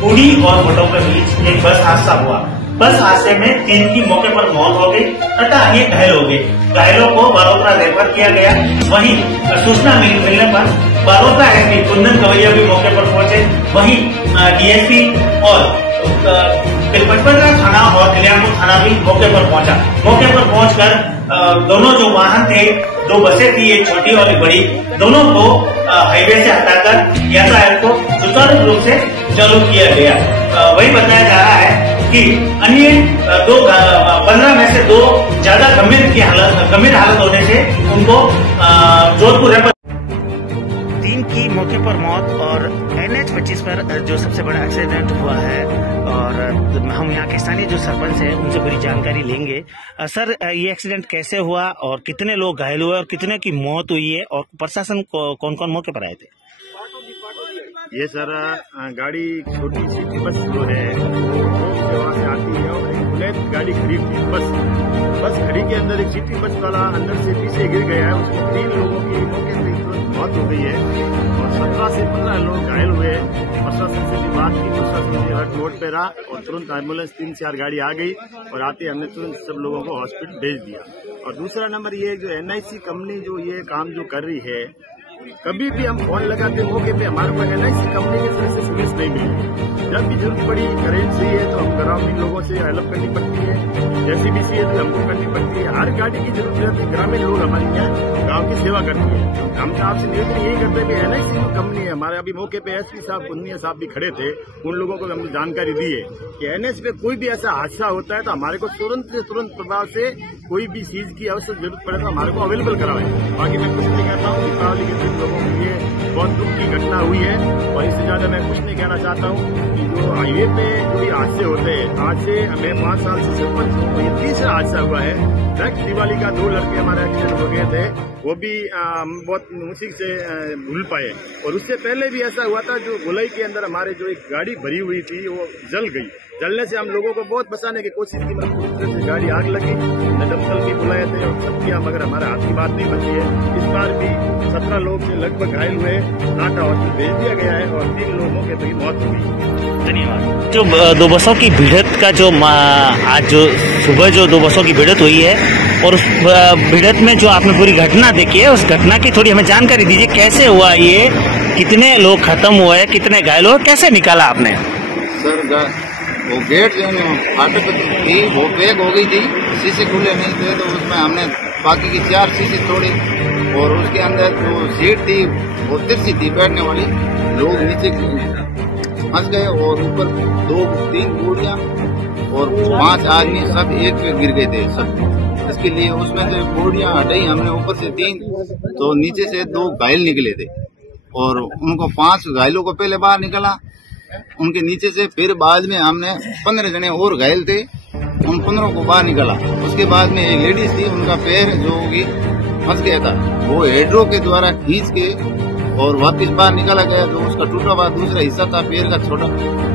पुरी और भटो के बीच एक बस हादसा हुआ। बस हादसे में 3 की मौके पर मौत हो गई तथा अन्य घायल हो गए। घायलों को बालोतरा रेफर किया गया। वहीं सूचना मिलने पर बालोतरा एसपी कुंदन गवैया भी मौके पर पहुंचे। वहीं डीएसपी और पचपदरा थाना और कल्याणपुर थाना भी मौके पर पहुंचा। मौके पर पहुंचकर दोनों जो वाहन थे, 2 बसें थी, एक छोटी और एक बड़ी, दोनों को हाईवे से हटाकर यातायात को सुचारू रूप से चालू किया गया। वही बताया जा रहा है कि अन्य 15 में से 2 ज्यादा गंभीर हालत होने से उनको जोधपुर रेफर। 3 की मौके पर मौत और NH 25 पर जो सबसे बड़ा एक्सीडेंट हुआ है, और हम यहाँ के स्थानीय जो सरपंच है उनसे बड़ी जानकारी लेंगे। सर, ये एक्सीडेंट कैसे हुआ और कितने लोग घायल हुए और कितने की मौत हुई है, और प्रशासन कौन कौन मौके पर आए थे? ये सर गाड़ी छोटी सी बस जो है सेवा से आती है और एक बुलेट गाड़ी खड़ी थी। बस खड़ी के अंदर एक सिटी बस वाला अंदर से पीछे गिर गया है। उसमें 3 लोगों की मौके पर मौत हो गई है और 17 से 15 लोग घायल हुए। प्रशासन से भी बात की, प्रशासन से हर रोड पे रहा और तुरंत एम्बुलेंस 3-4 गाड़ी आ गई और आते हमने तुरंत सब लोगों को हॉस्पिटल भेज दिया। और दूसरा नंबर ये जो NIC कंपनी जो ये काम जो कर रही है, कभी भी हम फोन लगाते मौके पे हमारे पास NIC कंपनी की तरफ से सर्विस नहीं मिली। जब भी जरूरत पड़ी करेंट चाहिए तो हम ग्रामीण लोगों से हेल्प करनी पड़ती है, JCB चाहिए तो हमको करनी पड़ती है। हर गाड़ी की जरूरत रहती है। ग्रामीण लोग हमारे यहाँ गाँव की सेवा करती है। हम तो आपसे निवेदन यही करते हैं कि NIC कंपनी है हमारे, अभी मौके पे SP साहब कुंदनिया साहब भी खड़े थे, उन लोगों को हमने जानकारी दी है कि NH पे कोई भी ऐसा हादसा होता है तो हमारे को तुरंत प्रभाव से कोई भी चीज की आवश्यक जरूरत पड़े तो हमारे को अवेलेबल कराए। बाकी मैं कुछ नहीं कहता हूँ। दीपावली के दिन लोगों के लिए बहुत दुख की घटना हुई है और इससे ज्यादा मैं कुछ नहीं कहना चाहता हूँ कि जो हाईवे पे जो ये हादसे होते हैं, आज से हमें 5 साल से सरपंच हूँ, ये 3रा हादसा हुआ है। नेक्स्ट दिवाली का 2 लड़के हमारे एक्सीडेंट हो गए थे, वो भी बहुत मुश्किल से भूल पाए। और उससे पहले भी ऐसा हुआ था, जो गोलाई के अंदर हमारे जो एक गाड़ी भरी हुई थी वो जल गई। जलने से हम लोगों को बहुत बचाने की कोशिश की, मतलब पूरी तरह से गाड़ी आग लगी। दमकल भी बुलाए थे और सब किया, मगर हमारे हाथ की बात नहीं बची है। इस बार भी 17 लोग से लगभग घायल हुए, टाटा हॉस्पिटल भेज दिया गया है और 3 लोगों की तो मौत हुई। धन्यवाद। जो 2 बसों की भिड़त का जो आज जो सुबह जो 2 बसों की भिड़त हुई है और उस भिड़त में जो आपने पूरी घटना देखी है, उस घटना की थोड़ी हमें जानकारी दीजिए। कैसे हुआ ये, कितने लोग खत्म हुए, कितने घायल हुए, कैसे निकाला आपने? सर, वो गेट जो है फाटक थी वो पैक हो गई थी, शीशे खुले नहीं थे, तो उसमें हमने बाकी की 4 शीशे तोड़े और उसके अंदर जो सीट थी वो तिरछी थी बैठने वाली। लोग नीचे फंस गए और ऊपर 2-3 बूढ़ियां और 5 आदमी सब एक पे गिर गए थे सब। इसके लिए उसमें से बूढ़ियां हटाई हमने, ऊपर से 3 तो नीचे से 2 घायल निकले थे और उनको 5 घायलों को पहले बाहर निकाला, उनके नीचे से फिर बाद में हमने 15 जने और घायल थे, उन 15 को बाहर निकाला। उसके बाद में एक लेडीज थी, उनका पैर जो होगी फंस गया था, वो हेड्रो के द्वारा खींच के और वापस बाहर निकाला गया। जो उसका टूटा हुआ दूसरा हिस्सा था पैर का छोटा,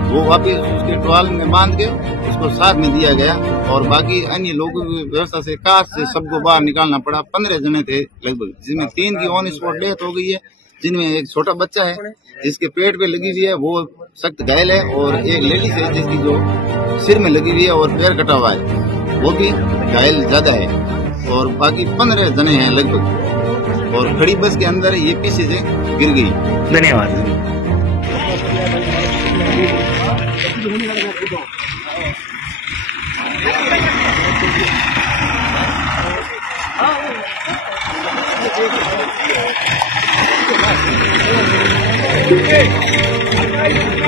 वो वापस उसके टॉल में बांध के उसको साथ में दिया गया और बाकी अन्य लोगों की व्यवस्था से कार से सबको बाहर निकालना पड़ा। 15 जने थे लगभग, जिसमें 3 की ऑन स्पॉट डेथ हो गई है, जिनमें एक छोटा बच्चा है जिसके पेट पे लगी हुई है, वो सख्त घायल है, और एक लेडीज है जिसकी जो सिर में लगी हुई है और पैर कटा हुआ है, वो भी घायल ज्यादा है। और बाकी 15 जने हैं लगभग और खड़ी बस के अंदर ये पीछे से गिर गई। धन्यवाद। Okay.